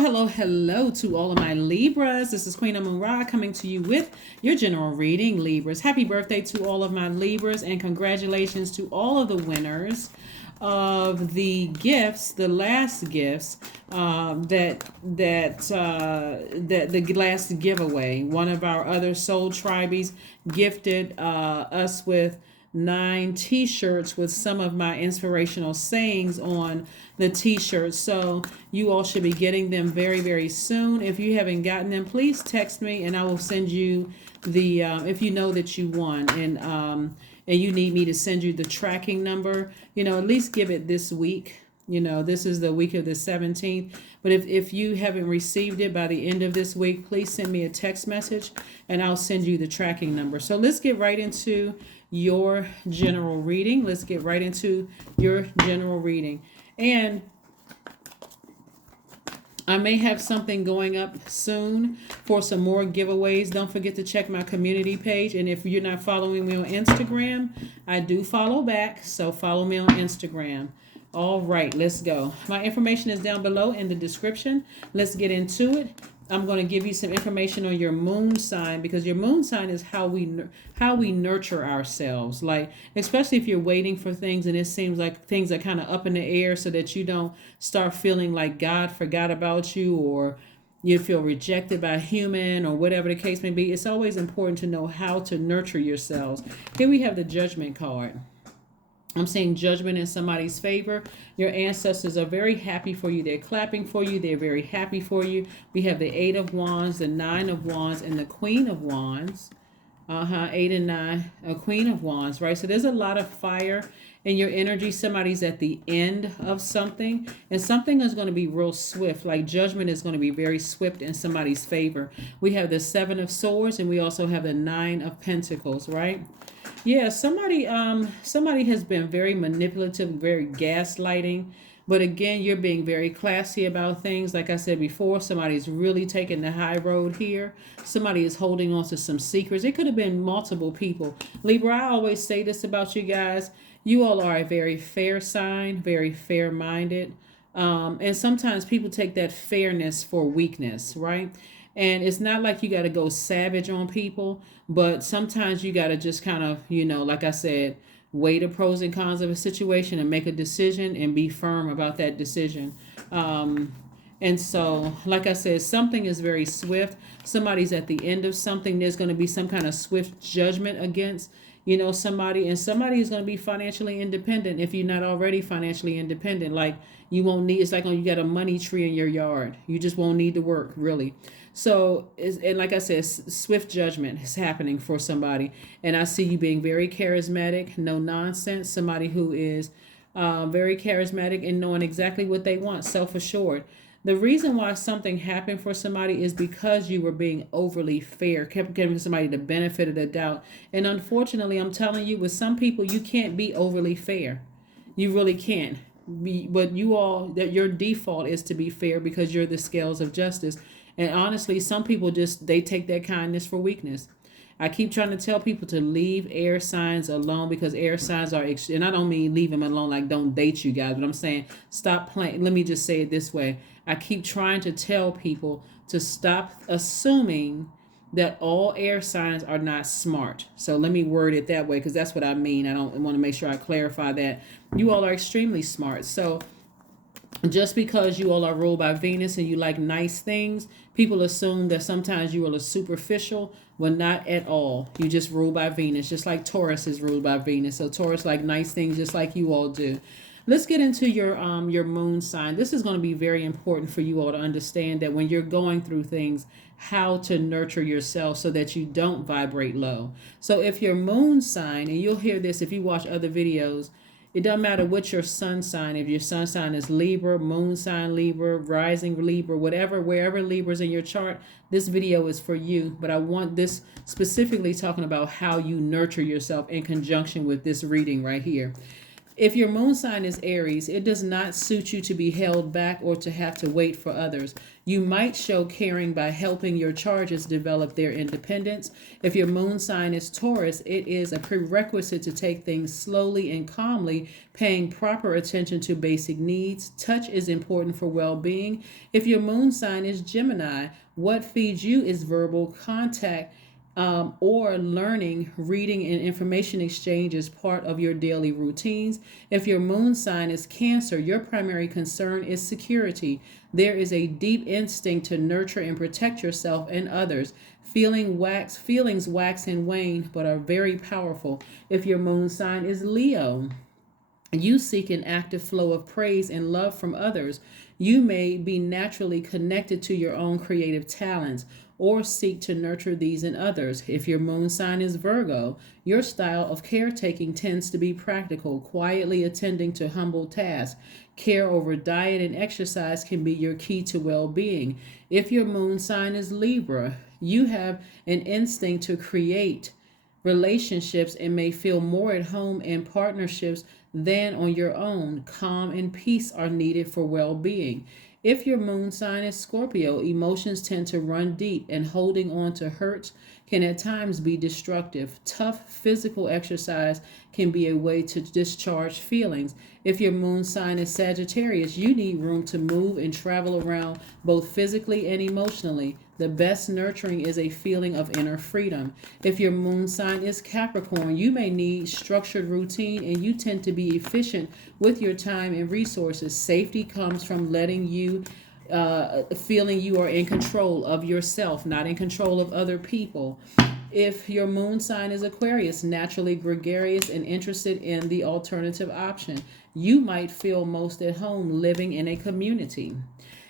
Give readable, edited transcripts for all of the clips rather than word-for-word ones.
Hello to all of my Libras. This is Queen Amun Ra coming to you with your general reading, Libras. Happy birthday to all of my Libras, and congratulations to all of the winners of the gifts, the last gifts that the last giveaway. One of our other soul tribies gifted us with 9 t-shirts with some of my inspirational sayings on the t-shirts. So you all should be getting them very, very soon. If you haven't gotten them, please text me and I will send you the if you know that you won, and you need me to send you the tracking number, at least give it this week. This is the week of the 17th. But if you haven't received it by the end of this week, please send me a text message and I'll send you the tracking number. So let's get right into your general reading. And I may have something going up soon for some more giveaways. Don't forget to check my community page. And if you're not following me on Instagram, I do follow back. So follow me on Instagram. All right, let's go. My information is down below in the description. Let's get into it. I'm going to give you some information on your moon sign, because your moon sign is how we nurture ourselves. Like, especially if you're waiting for things and it seems like things are kind of up in the air, so that you don't start feeling like God forgot about you, or you feel rejected by a human, or whatever the case may be. It's always important to know how to nurture yourselves. Here we have the Judgment card. I'm seeing judgment in somebody's favor. Your ancestors are very happy for you. They're clapping for you. They're very happy for you. We have the 8 of Wands, the 9 of Wands, and the Queen of Wands. 8 and 9, a Queen of Wands, right? So there's a lot of fire in your energy. Somebody's at the end of something, and something is going to be real swift. Like, judgment is going to be very swift in somebody's favor. We have the 7 of Swords, and we also have the 9 of Pentacles, right? Yeah, somebody has been very manipulative, very gaslighting. But again, you're being very classy about things. Like I said before, somebody's really taking the high road here. Somebody is holding on to some secrets. It could have been multiple people. Libra, I always say this about you guys. You all are a very fair sign, very fair-minded. And sometimes people take that fairness for weakness, right? And it's not like you got to go savage on people, but sometimes you got to just kind of, like I said, weigh the pros and cons of a situation and make a decision and be firm about that decision. And so, like I said, something is very swift. Somebody's at the end of something. There's going to be some kind of swift judgment against, somebody. And somebody is going to be financially independent if you're not already financially independent. Like, you won't need, it's like when you got a money tree in your yard. You just won't need to work, really. So, and like I said, swift judgment is happening for somebody. And I see you being very charismatic, no nonsense. Somebody who is very charismatic and knowing exactly what they want, self-assured. The reason why something happened for somebody is because you were being overly fair, kept giving somebody the benefit of the doubt. And unfortunately, I'm telling you, with some people, you can't be overly fair. You really can't. But that your default is to be fair, because you're the scales of justice. And honestly, some people they take that kindness for weakness. I keep trying to tell people to leave air signs alone, because air signs are, and I don't mean leave them alone like don't date you guys, but I'm saying stop playing. Let me just say it this way. I keep trying to tell people to stop assuming that all air signs are not smart. So let me word it that way, because that's what I mean. I want to make sure I clarify that. You all are extremely smart. So just because you all are ruled by Venus and you like nice things, people assume that sometimes you all are superficial. Well, not at all. You just ruled by Venus, just like Taurus is ruled by Venus. So Taurus like nice things just like you all do. Let's get into your moon sign. This is going to be very important for you all to understand that when you're going through things, how to nurture yourself so that you don't vibrate low. So if your moon sign, and you'll hear this if you watch other videos, it doesn't matter what your sun sign. If your sun sign is Libra, moon sign Libra, rising Libra, wherever Libra's in your chart, this video is for you. But I want this specifically talking about how you nurture yourself in conjunction with this reading right here. If your moon sign is Aries, it does not suit you to be held back or to have to wait for others. You might show caring by helping your charges develop their independence. If your moon sign is Taurus, it is a prerequisite to take things slowly and calmly, paying proper attention to basic needs. Touch is important for well-being. If your moon sign is Gemini, what feeds you is verbal contact, or learning, reading, and information exchange is part of your daily routines. If your moon sign is Cancer, your primary concern is security. There is a deep instinct to nurture and protect yourself and others. Feelings wax and wane, but are very powerful. If your moon sign is Leo, you seek an active flow of praise and love from others. You may be naturally connected to your own creative talents or seek to nurture these in others. If your moon sign is Virgo, your style of caretaking tends to be practical, quietly attending to humble tasks. Care over diet and exercise can be your key to well-being. If your moon sign is Libra, you have an instinct to create relationships and may feel more at home in partnerships than on your own. Calm and peace are needed for well-being. If your moon sign is Scorpio, emotions tend to run deep, and holding on to hurts can at times be destructive. Tough physical exercise can be a way to discharge feelings. If your moon sign is Sagittarius, you need room to move and travel around both physically and emotionally. The best nurturing is a feeling of inner freedom. If your moon sign is Capricorn, you may need structured routine and you tend to be efficient with your time and resources. Safety comes from letting you feeling you are in control of yourself, not in control of other people. If your moon sign is Aquarius, naturally gregarious and interested in the alternative option, you might feel most at home living in a community.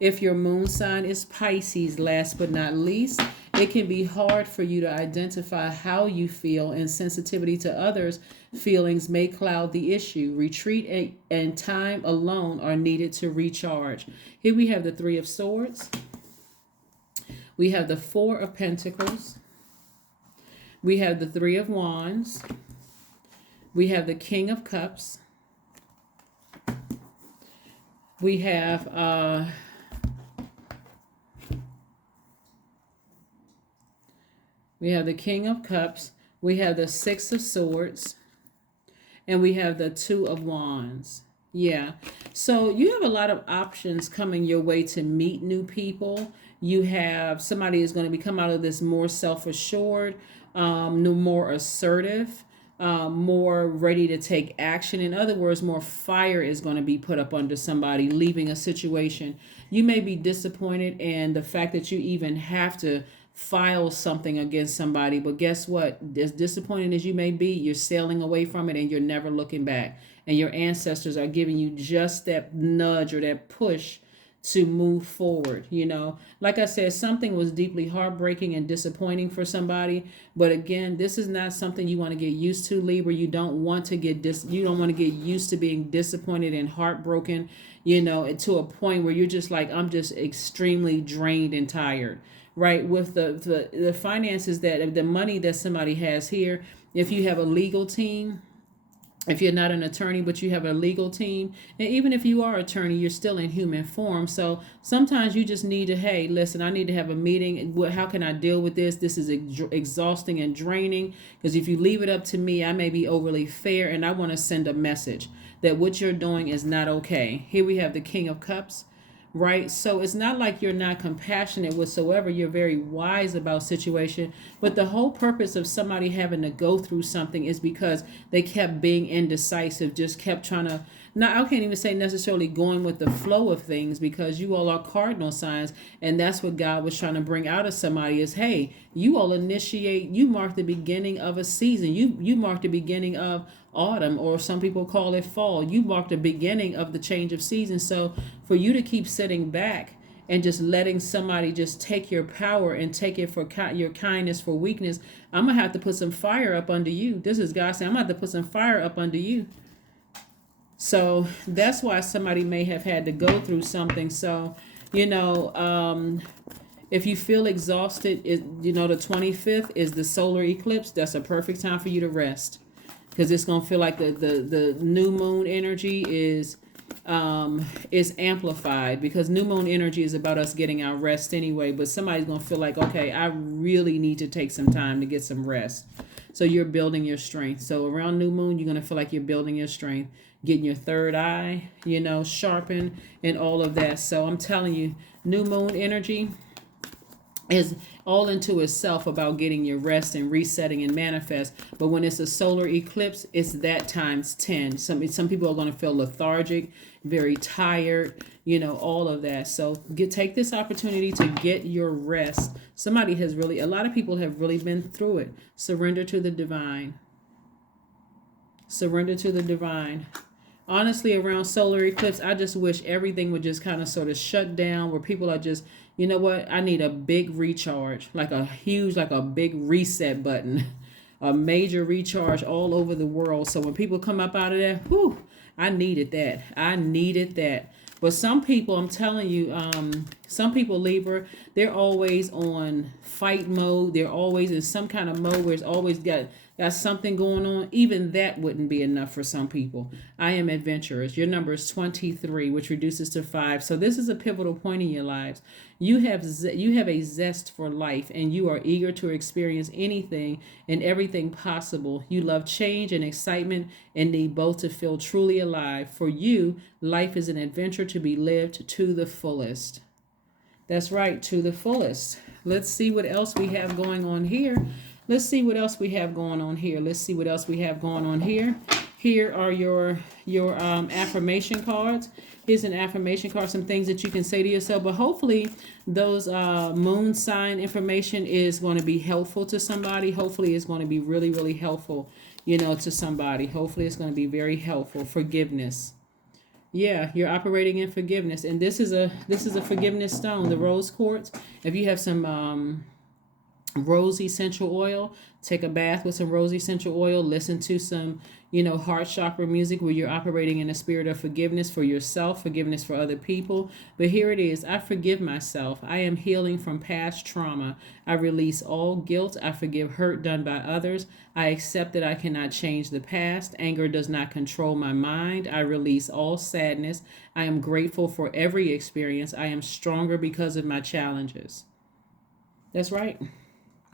If your moon sign is Pisces, last but not least, it can be hard for you to identify how you feel, and sensitivity to others' feelings may cloud the issue. Retreat and time alone are needed to recharge. Here we have the Three of Swords. We have the Four of Pentacles. We have the Three of Wands. We have the King of Cups. We have the King of Cups, we have the Six of Swords, and we have the Two of Wands. Yeah. So you have a lot of options coming your way to meet new people. You have somebody who's going to come out of this more self-assured, more assertive, more ready to take action. In other words, more fire is going to be put up under somebody leaving a situation. You may be disappointed in the fact that you even have to file something against somebody, but guess what? As disappointing as you may be, you're sailing away from it and you're never looking back. And your ancestors are giving you just that nudge or that push to move forward. Like I said, something was deeply heartbreaking and disappointing for somebody, but again, this is not something you want to get used to, Libra. You don't want to get used to being disappointed and heartbroken, to a point where you're just like, I'm just extremely drained and tired. Right, with the finances, that the money that somebody has here, if you have a legal team, if you're not an attorney but you have a legal team, and even if you are an attorney, you're still in human form. So sometimes you just need to, hey, listen, I need to have a meeting. How can I deal with this? This is exhausting and draining, because if you leave it up to me, I may be overly fair, and I want to send a message that what you're doing is not okay. Here we have the King of Cups. Right? So it's not like you're not compassionate whatsoever. You're very wise about situation. But the whole purpose of somebody having to go through something is because they kept being indecisive, just kept trying to, I can't even say necessarily going with the flow of things, because you all are cardinal signs. And that's what God was trying to bring out of somebody is, hey, you all you mark the beginning of a season. You mark the beginning of autumn, or some people call it fall. You mark the beginning of the change of season. So for you to keep sitting back and just letting somebody just take your power and take it for your kindness for weakness, I'm gonna have to put some fire up under you. This is God saying, I'm gonna have to put some fire up under you. So that's why somebody may have had to go through something. So if you feel exhausted, the 25th is the solar eclipse. That's a perfect time for you to rest. because it's going to feel like the new moon energy is amplified, because new moon energy is about us getting our rest anyway, but somebody's going to feel like, okay, I really need to take some time to get some rest. So you're building your strength. So around new moon, you're going to feel like you're building your strength, getting your third eye, sharpened and all of that. So I'm telling you, new moon energy is all into itself about getting your rest and resetting and manifest. But when it's a solar eclipse, it's that times 10. Some people are going to feel lethargic, very tired, all of that. So take this opportunity to get your rest. A lot of people have really been through it. Surrender to the divine. Surrender to the divine. Honestly, around solar eclipse, I just wish everything would just kind of sort of shut down, where people are just, you know what, I need a big recharge, like a big reset button, a major recharge all over the world. So when people come up out of there, I needed that. But some people, I'm telling you, some people, Libra, they're always on fight mode. They're always in some kind of mode where it's always got something going on. Even that wouldn't be enough for some people. I am adventurous. Your number is 23, which reduces to 5. So this is a pivotal point in your lives. You have a zest for life, and you are eager to experience anything and everything possible. You love change and excitement and need both to feel truly alive. For you, life is an adventure to be lived to the fullest. That's right, to the fullest. Let's see what else we have going on here. Here are your affirmation cards. Here's an affirmation card, some things that you can say to yourself. But hopefully those moon sign information is going to be helpful to somebody. Hopefully it's going to be really, really helpful, to somebody. Hopefully it's going to be very helpful. Forgiveness. Yeah, you're operating in forgiveness. And this is a forgiveness stone, the rose quartz. If you have some rose essential oil, take a bath with some rose essential oil, listen to some heart chakra music where you're operating in a spirit of forgiveness for yourself, forgiveness for other people. But here it is. I forgive myself. I am healing from past trauma. I release all guilt. I forgive hurt done by others. I accept that I cannot change the past. Anger does not control my mind. I release all sadness. I am grateful for every experience. I am stronger because of my challenges. That's right.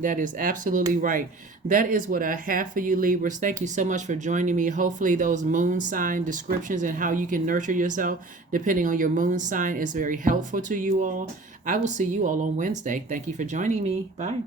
That is absolutely right. That is what I have for you, Libras. Thank you so much for joining me. Hopefully those moon sign descriptions and how you can nurture yourself depending on your moon sign is very helpful to you all. I will see you all on Wednesday. Thank you for joining me. Bye.